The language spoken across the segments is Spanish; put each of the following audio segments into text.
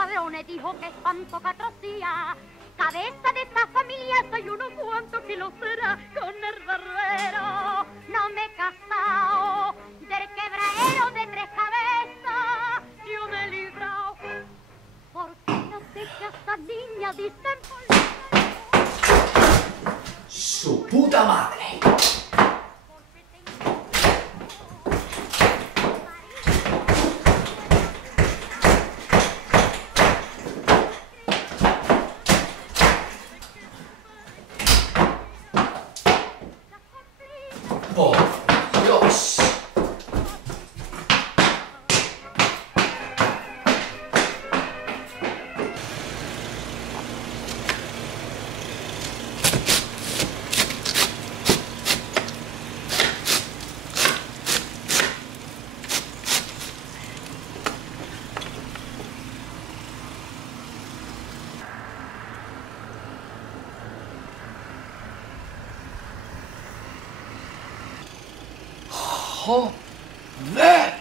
padrones dijo que espanto que atrocía. Cabeza de esta familia soy unos cuantos que lo será con el barbero. No me he casado del quebradero de tres cabezas, yo me he librado. Porque no sé que a esta niña dicen por ¡Su puta madre! ¡Por Dios! ¡Joder!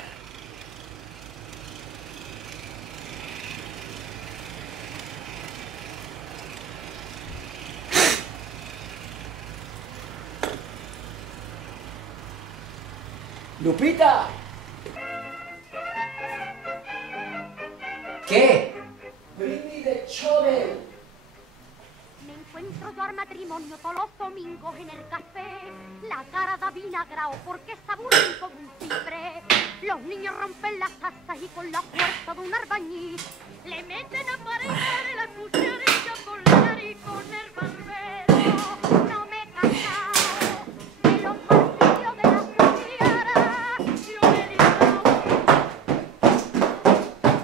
¡Lupita! ¿Qué? ¡Brindis de Chobel! me encuentro yo al matrimonio todos los domingos en el café. La cara da vinagrao porque está aburrido como un ciprés. Los niños rompen las tazas y con la fuerza de un albañil le meten a parecer la cucharilla con la nariz con el barbero. No me he casado de los martillos de las cucharas, yo me he librado.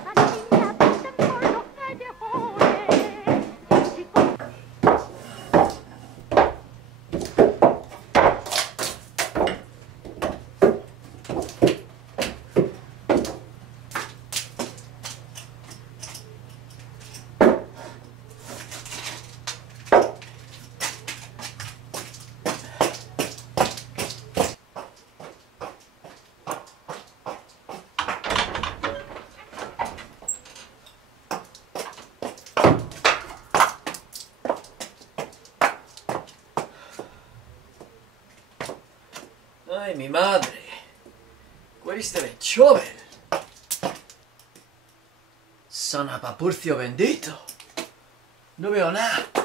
Las niñas dicen por los callejones. Ay, mi madre. Questo è Chobel. Sana papurcio bendito. No veo nada.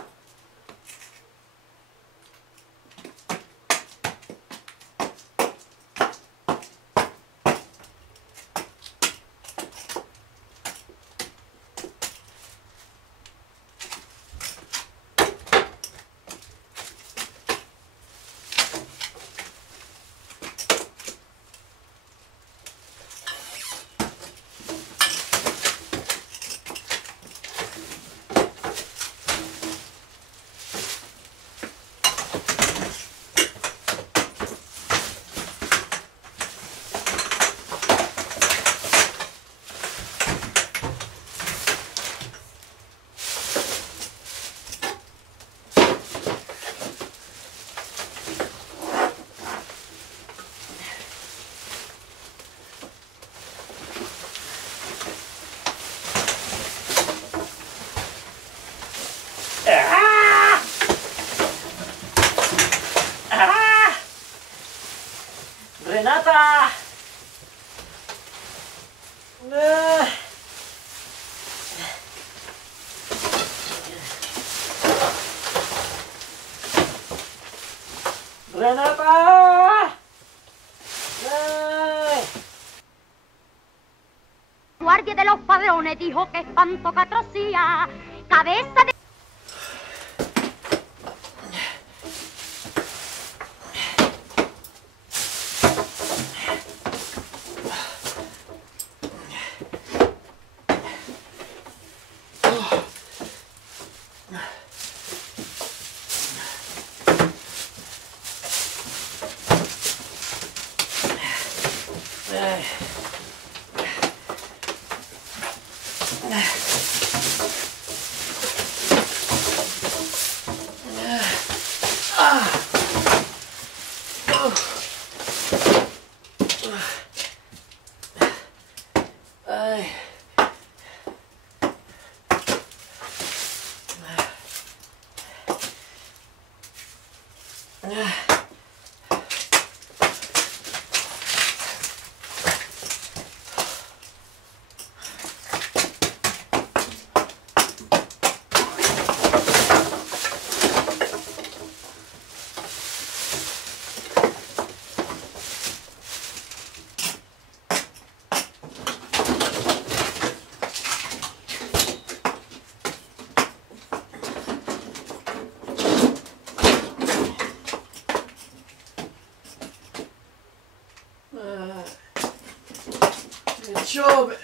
¡Renata! ¡Renata! Guardia de los padrones dijo que espanto que atrocía. Cabeza de... piove.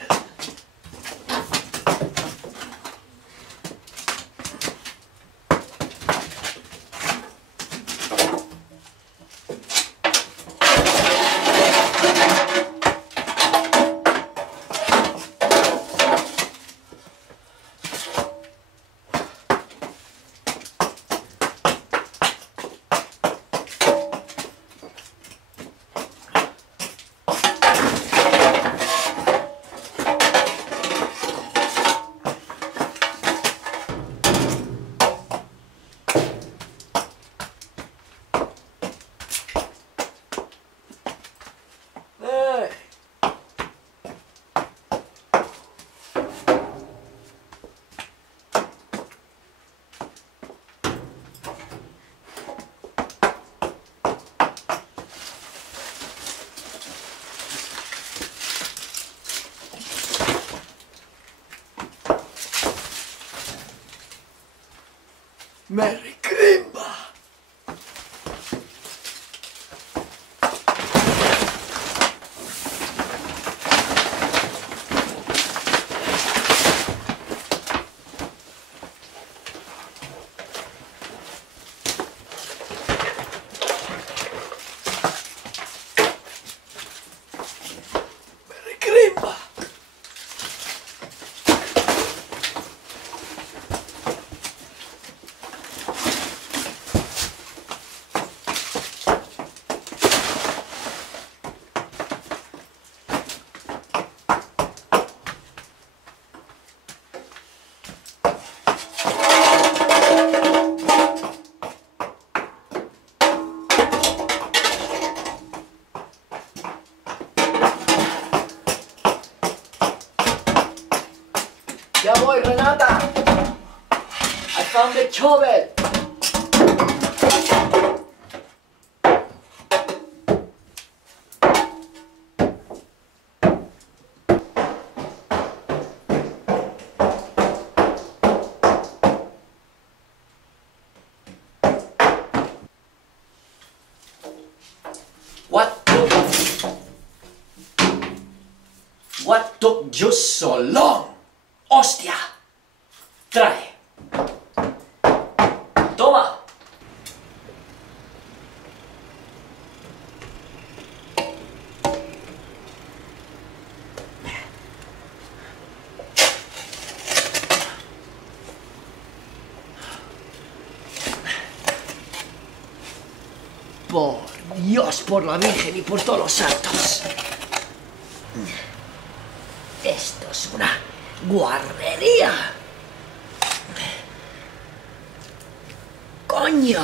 Merry Crimba! Merry Crimba! Ya voy, Renata. I found the shovel. What took you so long? ¡Hostia! Trae. Toma. Por Dios, por la Virgen y por todos los santos. Esto es una guarrería. ¡Coño!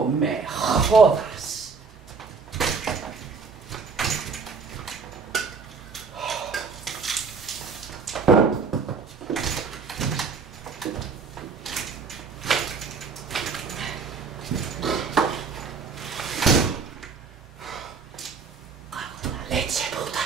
No me jodas. Leche, puta.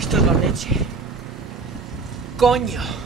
Esto es la leche. ¡Coño!